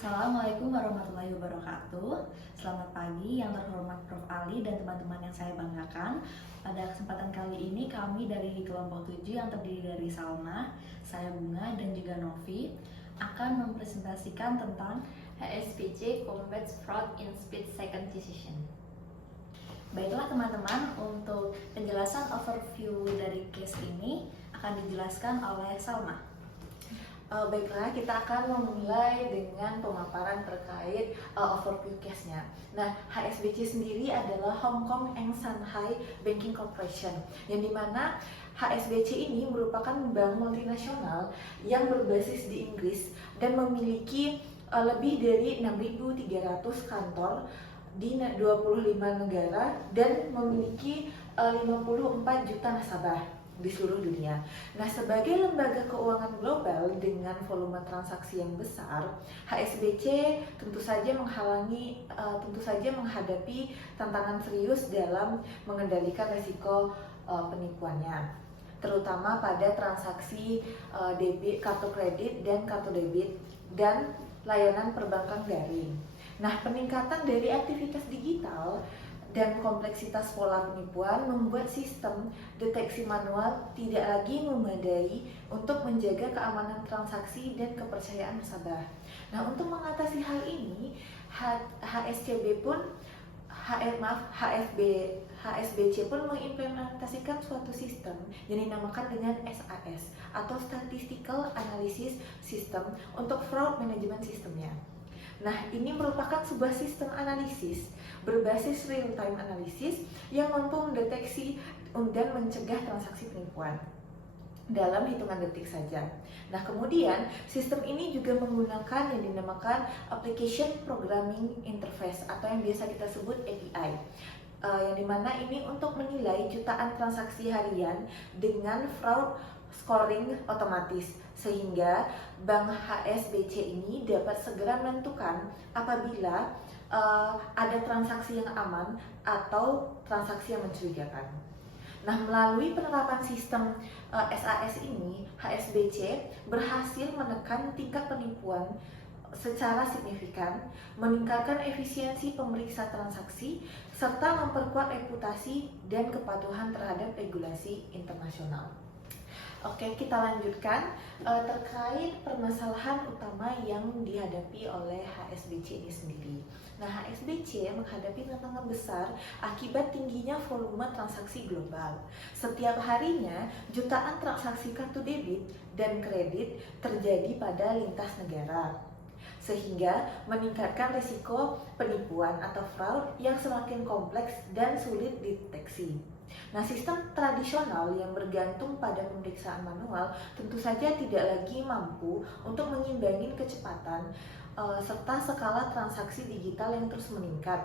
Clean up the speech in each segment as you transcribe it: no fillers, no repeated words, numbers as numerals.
Assalamualaikum warahmatullahi wabarakatuh. Selamat pagi yang terhormat Prof. Ali dan teman-teman yang saya banggakan. Pada kesempatan kali ini kami dari kelompok 7 yang terdiri dari Salma, saya Bunga, dan juga Novi akan mempresentasikan tentang HSBC Combats Fraud in Split Second Decision. Baiklah teman-teman, untuk penjelasan overview dari case ini akan dijelaskan oleh Salma. Baiklah, kita akan memulai dengan pemaparan terkait overview case-nya. Nah, HSBC sendiri adalah Hong Kong and Shanghai Banking Corporation, yang dimana HSBC ini merupakan bank multinasional yang berbasis di Inggris dan memiliki lebih dari 6.300 kantor di 25 negara dan memiliki 54 juta nasabah di seluruh dunia. Nah, sebagai lembaga keuangan global dengan volume transaksi yang besar, HSBC tentu saja menghadapi tantangan serius dalam mengendalikan risiko penipuannya, terutama pada transaksi debit, kartu kredit dan kartu debit dan layanan perbankan daring. Nah, peningkatan dari aktivitas digital dan kompleksitas pola penipuan membuat sistem deteksi manual tidak lagi memadai untuk menjaga keamanan transaksi dan kepercayaan nasabah. Nah, untuk mengatasi hal ini, HSBC pun mengimplementasikan suatu sistem yang dinamakan dengan SAS atau Statistical Analysis System untuk fraud management sistemnya. Nah, ini merupakan sebuah sistem analisis berbasis real-time analysis yang mampu mendeteksi dan mencegah transaksi penipuan dalam hitungan detik saja. Nah, kemudian sistem ini juga menggunakan yang dinamakan Application Programming Interface atau yang biasa kita sebut API. Yang dimana ini untuk menilai jutaan transaksi harian dengan fraud scoring otomatis, sehingga Bank HSBC ini dapat segera menentukan apabila ada transaksi yang aman atau transaksi yang mencurigakan. Nah, melalui penerapan sistem SAS ini, HSBC berhasil menekan tingkat penipuan secara signifikan, meningkatkan efisiensi pemeriksa transaksi, serta memperkuat reputasi dan kepatuhan terhadap regulasi internasional. Oke, kita lanjutkan terkait permasalahan utama yang dihadapi oleh HSBC ini sendiri. Nah, HSBC menghadapi tantangan besar akibat tingginya volume transaksi global. Setiap harinya, jutaan transaksi kartu debit dan kredit terjadi pada lintas negara, sehingga meningkatkan risiko penipuan atau fraud yang semakin kompleks dan sulit dideteksi. Nah, sistem tradisional yang bergantung pada pemeriksaan manual tentu saja tidak lagi mampu untuk mengimbangi kecepatan serta skala transaksi digital yang terus meningkat,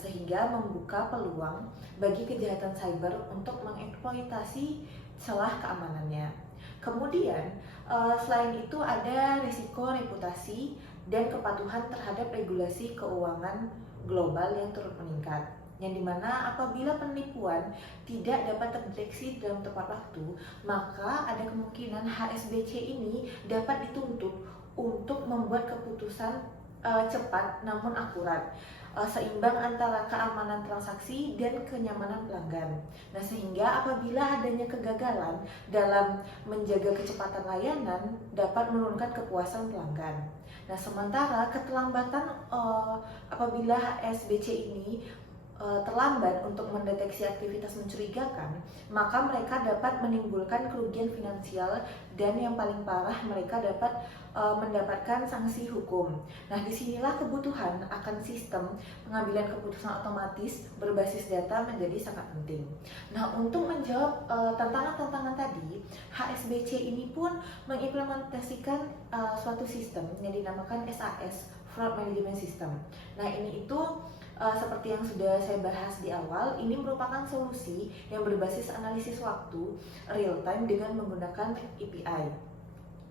sehingga membuka peluang bagi kejahatan cyber untuk mengeksploitasi celah keamanannya. Kemudian, selain itu ada risiko reputasi dan kepatuhan terhadap regulasi keuangan global yang turut meningkat, yang dimana apabila penipuan tidak dapat terdeteksi dalam tepat waktu, maka ada kemungkinan HSBC ini dapat dituntut untuk membuat keputusan cepat namun akurat, seimbang antara keamanan transaksi dan kenyamanan pelanggan. Nah, sehingga apabila adanya kegagalan dalam menjaga kecepatan layanan dapat menurunkan kepuasan pelanggan. Nah, sementara keterlambatan apabila HSBC ini terlambat untuk mendeteksi aktivitas mencurigakan, maka mereka dapat menimbulkan kerugian finansial dan yang paling parah mereka dapat mendapatkan sanksi hukum. Nah, disinilah kebutuhan akan sistem pengambilan keputusan otomatis berbasis data menjadi sangat penting. Nah, untuk menjawab tantangan-tantangan tadi, HSBC ini pun mengimplementasikan suatu sistem yang dinamakan SAS, Fraud Management System. Nah, ini itu seperti yang sudah saya bahas di awal, ini merupakan solusi yang berbasis analisis waktu real time dengan menggunakan API.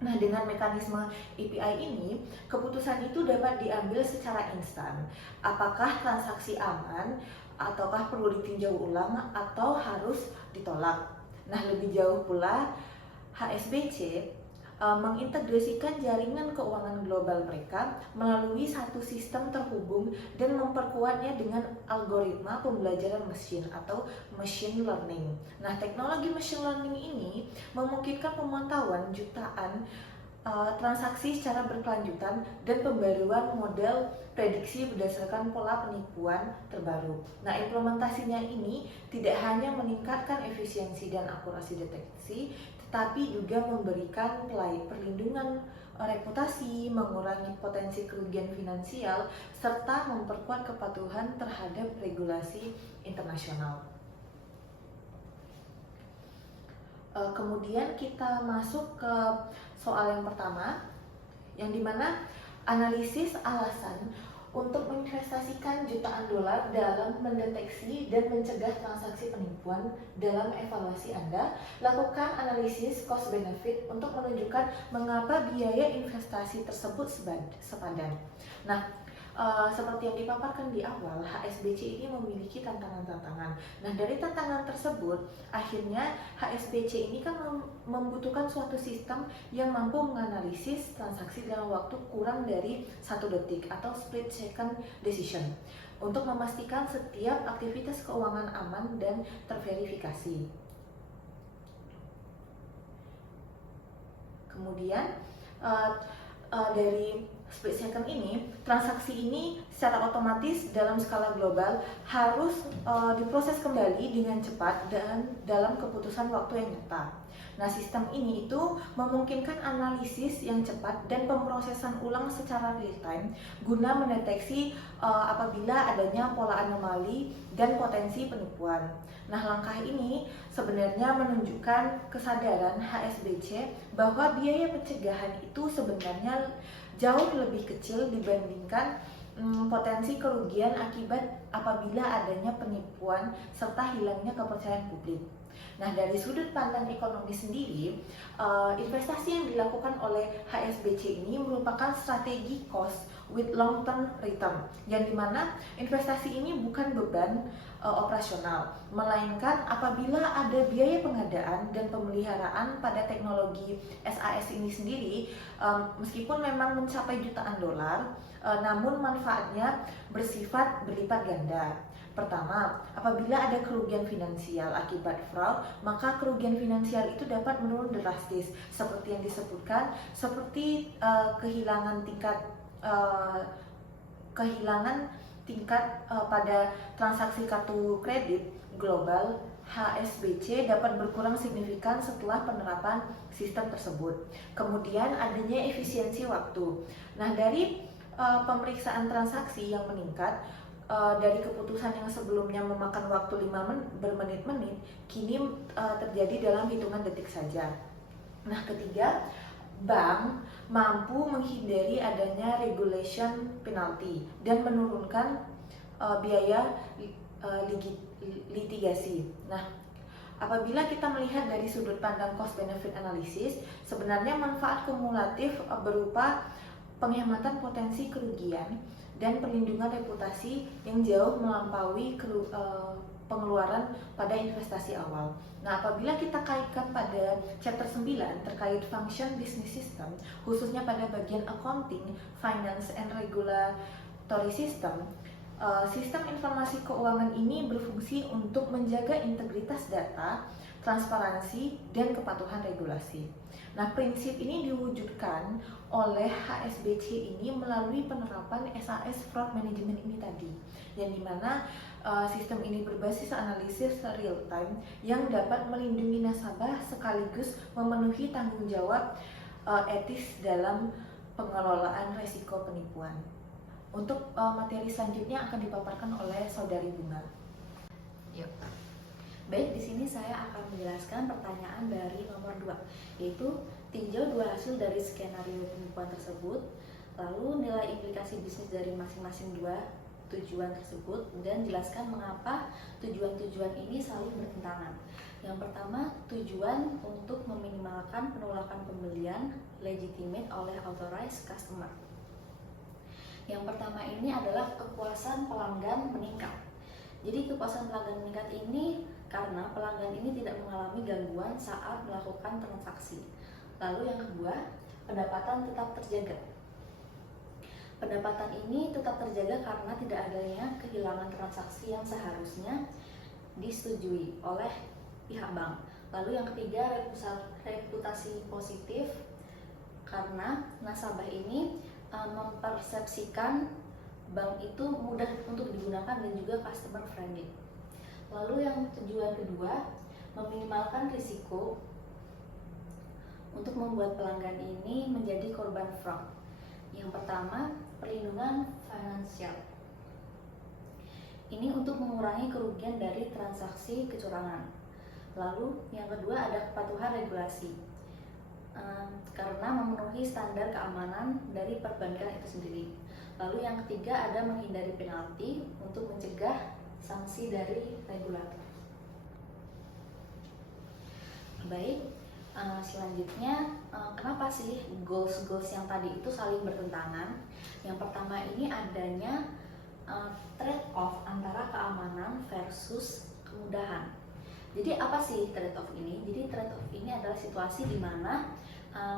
Nah, dengan mekanisme API ini, keputusan itu dapat diambil secara instan. Apakah transaksi aman, ataukah perlu ditinjau ulang, atau harus ditolak. Nah, lebih jauh pula, HSBC mengintegrasikan jaringan keuangan global mereka melalui satu sistem terhubung dan memperkuatnya dengan algoritma pembelajaran mesin atau machine learning. Nah, teknologi machine learning ini memungkinkan pemantauan jutaan transaksi secara berkelanjutan dan pembaruan model prediksi berdasarkan pola penipuan terbaru. Nah, implementasinya ini tidak hanya meningkatkan efisiensi dan akurasi deteksi, tetapi juga memberikan perlindungan reputasi, mengurangi potensi kerugian finansial, serta memperkuat kepatuhan terhadap regulasi internasional. Kemudian kita masuk ke soal yang pertama, yang dimana analisis alasan untuk menginvestasikan jutaan dolar dalam mendeteksi dan mencegah transaksi penipuan. Dalam evaluasi Anda, lakukan analisis cost benefit untuk menunjukkan mengapa biaya investasi tersebut sepadan. Nah, seperti yang dipaparkan di awal, HSBC ini memiliki tantangan-tantangan. Nah, dari tantangan tersebut, akhirnya HSBC ini kan membutuhkan suatu sistem yang mampu menganalisis transaksi dalam waktu kurang dari 1 detik atau split second decision untuk memastikan setiap aktivitas keuangan aman dan terverifikasi. Kemudian dari split second ini, transaksi ini secara otomatis dalam skala global harus diproses kembali dengan cepat dan dalam keputusan waktu yang nyata. Nah, sistem ini itu memungkinkan analisis yang cepat dan pemrosesan ulang secara real time guna mendeteksi apabila adanya pola anomali dan potensi penipuan. Nah, langkah ini sebenarnya menunjukkan kesadaran HSBC bahwa biaya pencegahan itu sebenarnya jauh lebih kecil dibandingkan potensi kerugian akibat apabila adanya penipuan serta hilangnya kepercayaan publik. Nah, dari sudut pandang ekonomi sendiri, investasi yang dilakukan oleh HSBC ini merupakan strategi cost with long term return, yang dimana investasi ini bukan beban operasional, melainkan apabila ada biaya pengadaan dan pemeliharaan pada teknologi SAS ini sendiri, meskipun memang mencapai jutaan dolar, namun manfaatnya bersifat berlipat ganda. Pertama, apabila ada kerugian finansial akibat fraud, maka kerugian finansial itu dapat menurun drastis, seperti yang disebutkan, seperti kehilangan tingkat pada transaksi kartu kredit global. HSBC dapat berkurang signifikan setelah penerapan sistem tersebut. Kemudian adanya efisiensi waktu. Nah, dari pemeriksaan transaksi yang meningkat, dari keputusan yang sebelumnya memakan waktu 5 bermenit-menit, kini terjadi dalam hitungan detik saja. Nah, ketiga, bank mampu menghindari adanya regulation penalty dan menurunkan biaya litigasi. Nah, apabila kita melihat dari sudut pandang cost benefit analysis, sebenarnya manfaat kumulatif berupa penghematan potensi kerugian dan perlindungan reputasi yang jauh melampaui pengeluaran pada investasi awal. Nah, apabila kita kaitkan pada chapter 9 terkait function business system, khususnya pada bagian accounting, finance, and regulatory system, sistem informasi keuangan ini berfungsi untuk menjaga integritas data, transparansi, dan kepatuhan regulasi. Nah, prinsip ini diwujudkan oleh HSBC ini melalui penerapan SAS fraud management ini tadi, yang dimana sistem ini berbasis analisis real time yang dapat melindungi nasabah sekaligus memenuhi tanggung jawab etis dalam pengelolaan resiko penipuan. Untuk materi selanjutnya akan dipaparkan oleh Saudari Bunga. Yuk. Baik, di sini saya akan menjelaskan pertanyaan dari nomor 2, yaitu tinjau 2 hasil dari skenario penipuan tersebut, lalu nilai implikasi bisnis dari masing-masing 2 tujuan tersebut, dan jelaskan mengapa tujuan-tujuan ini saling bertentangan. Yang pertama, tujuan untuk meminimalkan penolakan pembelian legitimate oleh authorized customer. Yang pertama ini adalah kepuasan pelanggan meningkat. Jadi kepuasan pelanggan meningkat ini karena pelanggan ini tidak mengalami gangguan saat melakukan transaksi. Lalu yang kedua, pendapatan tetap terjaga. Pendapatan ini tetap terjaga karena tidak adanya kehilangan transaksi yang seharusnya disetujui oleh pihak bank. Lalu yang ketiga, reputasi positif karena nasabah ini mempersepsikan bank itu mudah untuk digunakan dan juga customer friendly. Lalu yang tujuan kedua, meminimalkan risiko untuk membuat pelanggan ini menjadi korban fraud. Yang pertama, perlindungan finansial. Ini untuk mengurangi kerugian dari transaksi kecurangan. Lalu yang kedua ada kepatuhan regulasi, karena memenuhi standar keamanan dari perbankan itu sendiri. Lalu yang ketiga ada menghindari penalti untuk mencegah sanksi dari regulator. Baik, selanjutnya kenapa sih goals yang tadi itu saling bertentangan? Yang pertama ini adanya trade off antara keamanan versus kemudahan. Jadi apa sih trade off ini? Jadi trade off ini adalah situasi di mana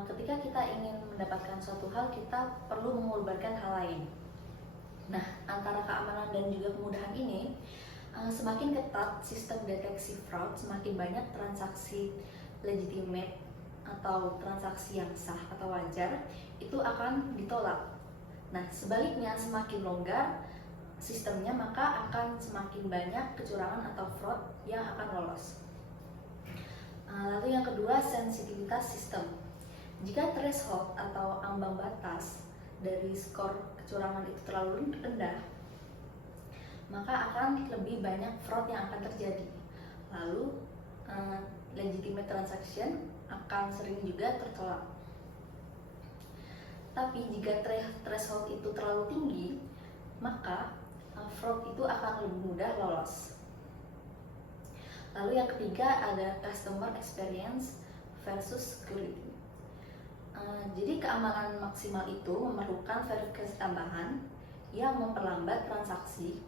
ketika kita ingin mendapatkan suatu hal, kita perlu mengorbankan hal lain. Nah, antara keamanan dan juga kemudahan ini, semakin ketat sistem deteksi fraud, semakin banyak transaksi legitimate atau transaksi yang sah atau wajar itu akan ditolak. Nah, sebaliknya semakin longgar sistemnya, maka akan semakin banyak kecurangan atau fraud yang akan lolos. Lalu yang kedua, sensitivitas sistem. Jika threshold atau ambang batas dari skor kecurangan itu terlalu rendah, maka akan lebih banyak fraud yang akan terjadi. Lalu legitimate transaction akan sering juga tertolak. Tapi jika threshold itu terlalu tinggi, maka fraud itu akan lebih mudah lolos. Lalu yang ketiga ada customer experience versus security. Jadi keamanan maksimal itu memerlukan verifikasi tambahan yang memperlambat transaksi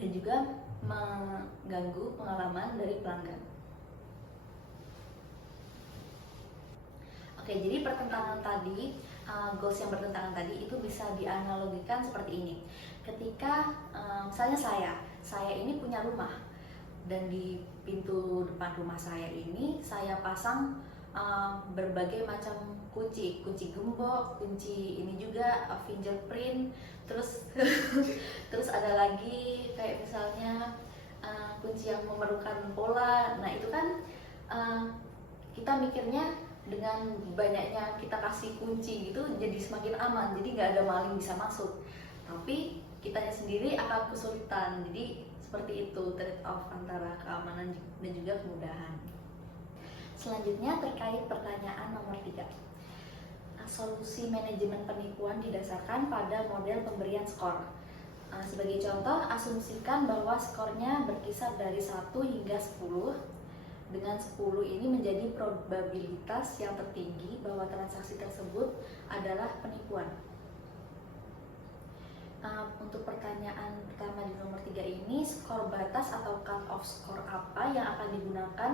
dan juga mengganggu pengalaman dari pelanggan. Oke, jadi pertentangan tadi, goals yang bertentangan tadi itu bisa dianalogikan seperti ini. Ketika misalnya saya ini punya rumah, dan di pintu depan rumah saya ini saya pasang berbagai macam kunci gembok, kunci ini juga fingerprint, terus terus ada lagi kayak misalnya kunci yang memerlukan pola. Nah itu kan kita mikirnya dengan banyaknya kita kasih kunci gitu jadi semakin aman, jadi nggak ada maling bisa masuk. Tapi kitanya sendiri akan kesulitan. Jadi seperti itu trade off antara keamanan dan juga kemudahan. Selanjutnya terkait pertanyaan nomor 3. Solusi manajemen penipuan didasarkan pada model pemberian skor. Sebagai contoh, asumsikan bahwa skornya berkisar dari 1 hingga 10. Dengan 10 ini menjadi probabilitas yang tertinggi bahwa transaksi tersebut adalah penipuan. Untuk pertanyaan pertama di nomor 3 ini, skor batas atau cut off skor apa yang akan digunakan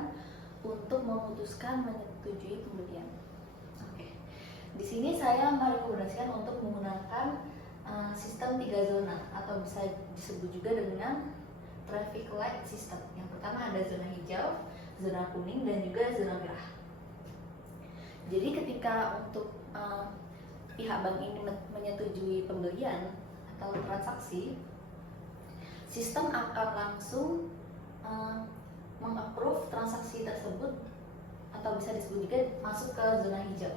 untuk memutuskan menyetujui pembelian? Oke. Di sini saya merekomendasikan untuk menggunakan sistem 3 zona atau bisa disebut juga dengan traffic light system. Yang pertama ada zona hijau, zona kuning, dan juga zona merah. Jadi ketika untuk pihak bank ini menyetujui pembelian atau transaksi, sistem akan langsung mengapprove transaksi tersebut atau bisa disebut juga masuk ke zona hijau.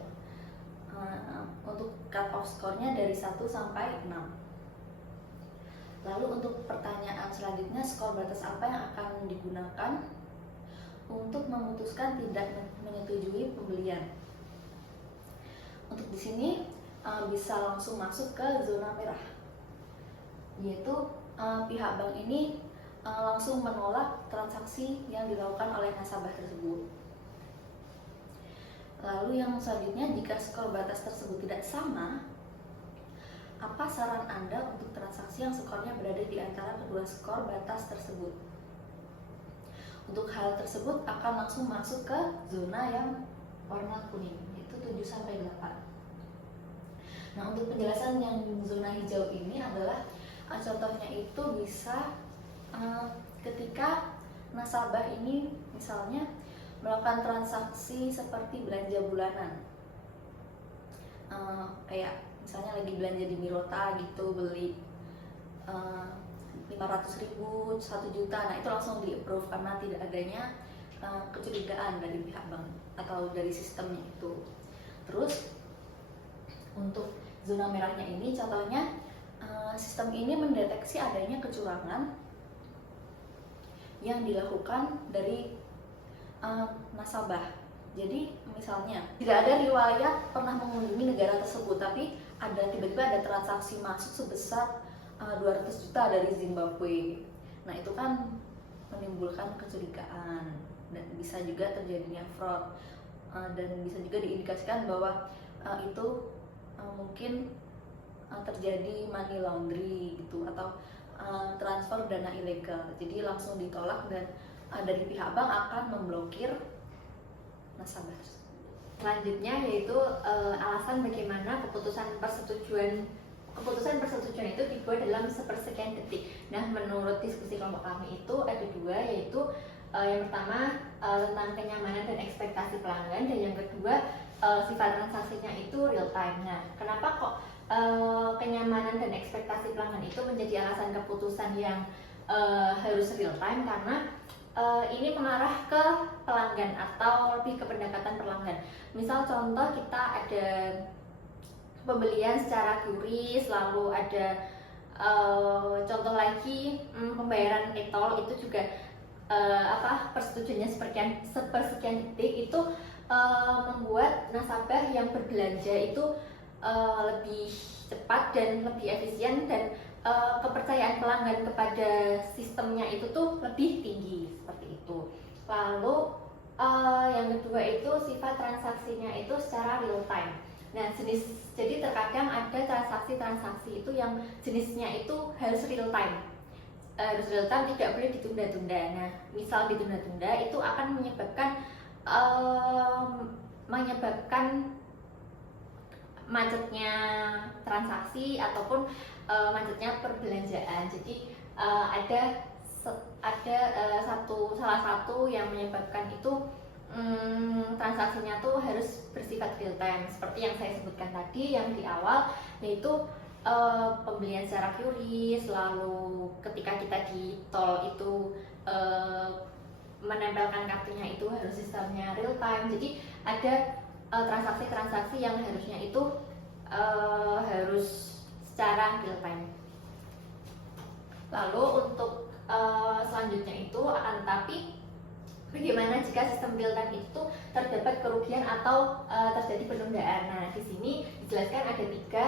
Untuk cut off skornya dari 1 sampai 6. Lalu untuk pertanyaan selanjutnya, skor batas apa yang akan digunakan untuk memutuskan tidak menyetujui pembelian? Untuk di sini bisa langsung masuk ke zona merah, yaitu pihak bank ini langsung menolak transaksi yang dilakukan oleh nasabah tersebut. Lalu yang selanjutnya, jika skor batas tersebut tidak sama, apa saran Anda untuk transaksi yang skornya berada di antara kedua skor batas tersebut? Untuk hal tersebut akan langsung masuk ke zona yang warna kuning, itu 7 sampai 8. Nah, untuk penjelasan yang zona hijau ini adalah contohnya itu bisa ketika nasabah ini misalnya melakukan transaksi seperti belanja bulanan, kayak misalnya lagi belanja di Mirota gitu, beli 500.000, 1 juta, nah itu langsung di approve karena tidak adanya kecurigaan dari pihak bank atau dari sistemnya itu. Terus untuk zona merahnya ini contohnya sistem ini mendeteksi adanya kecurangan yang dilakukan dari nasabah. Jadi misalnya tidak ada riwayat pernah mengunjungi negara tersebut, tapi tiba-tiba ada transaksi masuk sebesar 200 juta dari Zimbabwe. Nah, itu kan menimbulkan kecurigaan dan bisa juga terjadinya fraud, dan bisa juga diindikasikan bahwa itu mungkin terjadi money laundry gitu, atau transfer dana ilegal. Jadi langsung ditolak dan dari pihak bank akan memblokir nasabah. Selanjutnya yaitu alasan bagaimana keputusan persetujuan itu dibuat dalam sepersekian detik. Nah, menurut diskusi kelompok kami itu ada 2, yaitu yang pertama tentang kenyamanan dan ekspektasi pelanggan, dan yang kedua sifat transaksinya itu real time. Nah, kenapa kok kenyamanan dan ekspektasi pelanggan itu menjadi alasan keputusan yang harus real time? Karena ini mengarah ke pelanggan atau lebih ke pendekatan pelanggan. Misal contoh, kita ada pembelian secara QRIS, lalu ada contoh lagi pembayaran e-tol itu juga persetujuannya sepersekian detik, itu membuat nasabah yang berbelanja itu lebih cepat dan lebih efisien, dan kepercayaan pelanggan kepada sistemnya itu tuh lebih tinggi, seperti itu. Lalu yang kedua itu sifat transaksinya itu secara real time. Nah, jadi terkadang ada transaksi-transaksi itu yang jenisnya itu harus real time. Tidak boleh ditunda-tunda. Nah, misal ditunda-tunda itu akan menyebabkan macetnya transaksi ataupun macetnya perbelanjaan. Jadi salah satu yang menyebabkan itu transaksinya tuh harus bersifat real time, seperti yang saya sebutkan tadi yang di awal, yaitu pembelian secara QRIS, lalu ketika kita di tol itu menempelkan kartunya itu harus sistemnya real time. Jadi ada transaksi-transaksi yang harusnya itu harus secara real time. Lalu untuk selanjutnya itu akan tetapi bagaimana jika sistem real time itu terdapat kerugian atau terjadi penundaan. Nah, di sini dijelaskan ada tiga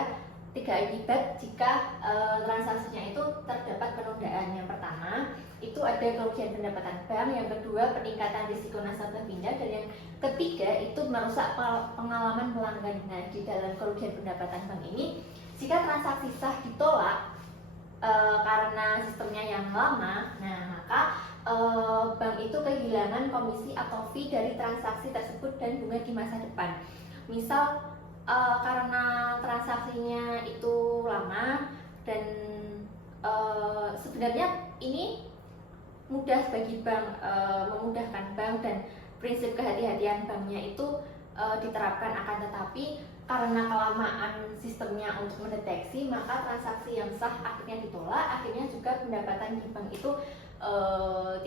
akibat jika transaksinya itu terdapat penundaan. Yang pertama itu ada kerugian pendapatan bank, yang kedua peningkatan risiko nasabah pindah, dan yang ketiga itu merusak pengalaman pelanggan. Nah, di dalam kerugian pendapatan bank ini, jika transaksi sah ditolak karena sistemnya yang lama, nah maka bank itu kehilangan komisi atau fee dari transaksi tersebut dan bunga di masa depan. Misal karena transaksinya itu lama dan sebenarnya ini mudah bagi bank, memudahkan bank, dan prinsip kehati-hatian banknya itu diterapkan, akan tetapi karena kelamaan sistemnya untuk mendeteksi, maka transaksi yang sah akhirnya ditolak, akhirnya juga pendapatan di bank itu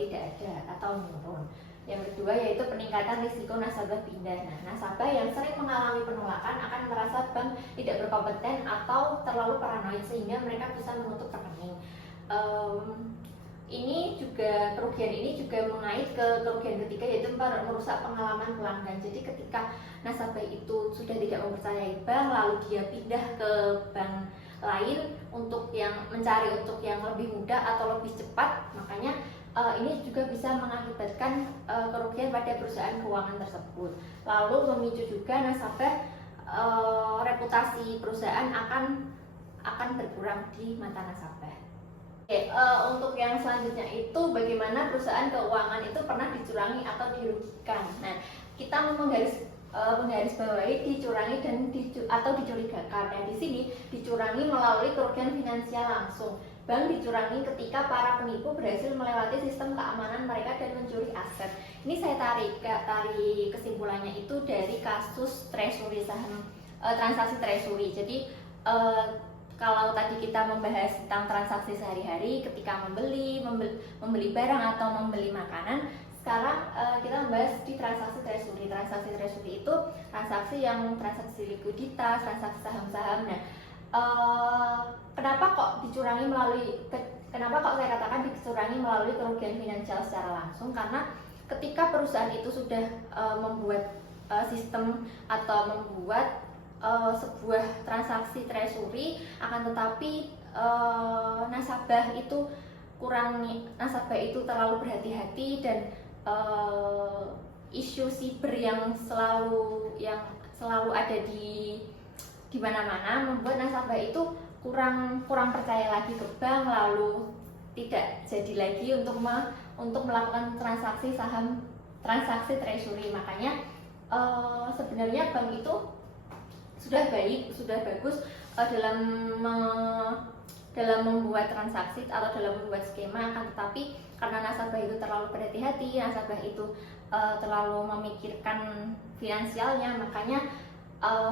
tidak ada atau menurun. Yang kedua yaitu peningkatan risiko nasabah pindah. Nah, nasabah yang sering mengalami penolakan akan merasa bank tidak berkompeten atau terlalu paranoid sehingga mereka bisa menutup rekening. Kerugian ini juga mengait ke kerugian ketiga, yaitu merusak pengalaman pelanggan. Jadi ketika nasabah itu sudah tidak mempercayai bank, lalu dia pindah ke bank lain untuk yang lebih mudah atau lebih cepat, makanya ini juga bisa mengakibatkan kerugian pada perusahaan keuangan tersebut. Lalu memicu juga nasabah, reputasi perusahaan akan berkurang di mata nasabah. Oke, untuk yang selanjutnya itu bagaimana perusahaan keuangan itu pernah dicurangi atau dirugikan. Nah, kita menggarisbawahi dicurangi dan atau dicurigakan. Nah, di sini dicurangi melalui kerugian finansial langsung. Bank dicurangi ketika para penipu berhasil melewati sistem keamanan mereka dan mencuri aset. Ini saya tarik kesimpulannya itu dari kasus treasury saham, transaksi treasury. Jadi kalau tadi kita membahas tentang transaksi sehari-hari ketika membeli barang atau membeli makanan, sekarang kita membahas di transaksi treasury. Transaksi treasury itu transaksi likuiditas, transaksi saham-saham. Nah, kenapa kok saya katakan dicurangi melalui kerugian finansial secara langsung? Karena ketika perusahaan itu sudah membuat sistem atau membuat sebuah transaksi treasury, akan tetapi nasabah itu terlalu berhati-hati dan isu siber yang selalu ada di mana-mana membuat nasabah itu kurang percaya lagi ke bank, lalu tidak jadi lagi untuk melakukan transaksi treasury. Makanya sebenarnya bank itu sudah bagus dalam membuat transaksi atau dalam membuat skema, akan tetapi karena nasabah itu terlalu berhati-hati, nasabah itu terlalu memikirkan finansialnya, makanya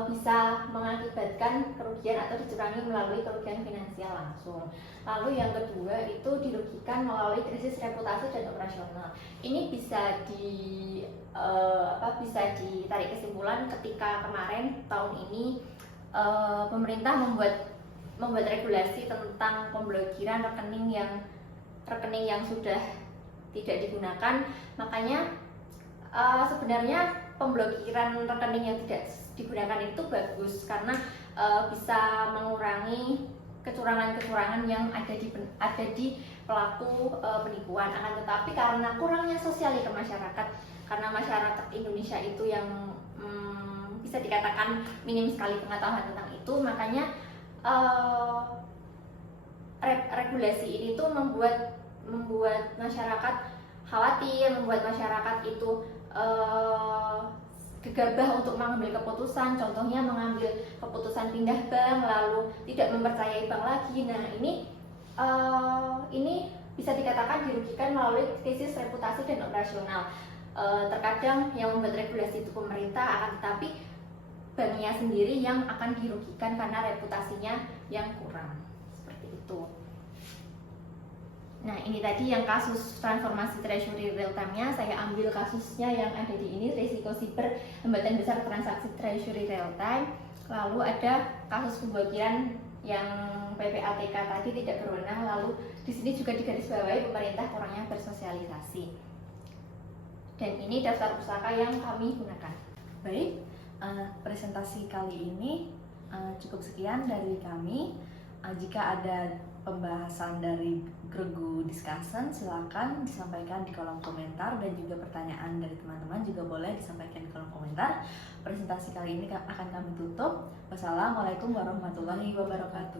bisa mengakibatkan kerugian atau dicurangi melalui kerugian finansial langsung. Lalu yang kedua itu dirugikan melalui krisis reputasi dan operasional. Ini bisa ditarik kesimpulan ketika kemarin tahun ini pemerintah membuat regulasi tentang pemblokiran rekening yang sudah tidak digunakan. Makanya sebenarnya pemblokiran rekening yang tidak digunakan itu bagus karena bisa mengurangi kecurangan-kecurangan yang ada di pelaku penipuan. Akan tetapi karena kurangnya sosialisasi ke masyarakat, karena masyarakat Indonesia itu yang bisa dikatakan minim sekali pengetahuan tentang itu, makanya regulasi ini tuh membuat masyarakat khawatir, membuat masyarakat itu gegabah untuk mengambil keputusan, contohnya mengambil keputusan pindah bank lalu tidak mempercayai bank lagi. Nah, ini bisa dikatakan dirugikan melalui krisis reputasi dan operasional. Terkadang yang membuat regulasi itu pemerintah, akan tetapi banknya sendiri yang akan dirugikan karena reputasinya yang kurang, seperti itu. Nah, ini tadi yang kasus transformasi treasury real time-nya. Saya ambil kasusnya yang ada di ini, risiko siber hambatan besar transaksi treasury real time. Lalu ada kasus pemblokiran yang PPATK tadi tidak berwenang. Lalu di sini juga digarisbawahi pemerintah kurangnya bersosialisasi. Dan ini daftar pustaka yang kami gunakan. Baik, presentasi kali ini cukup sekian dari kami. Jika ada pembahasan dari Gregu Discussion, silakan disampaikan di kolom komentar, dan juga pertanyaan dari teman-teman juga boleh disampaikan di kolom komentar. Presentasi kali ini akan kami tutup. Wassalamualaikum warahmatullahi wabarakatuh.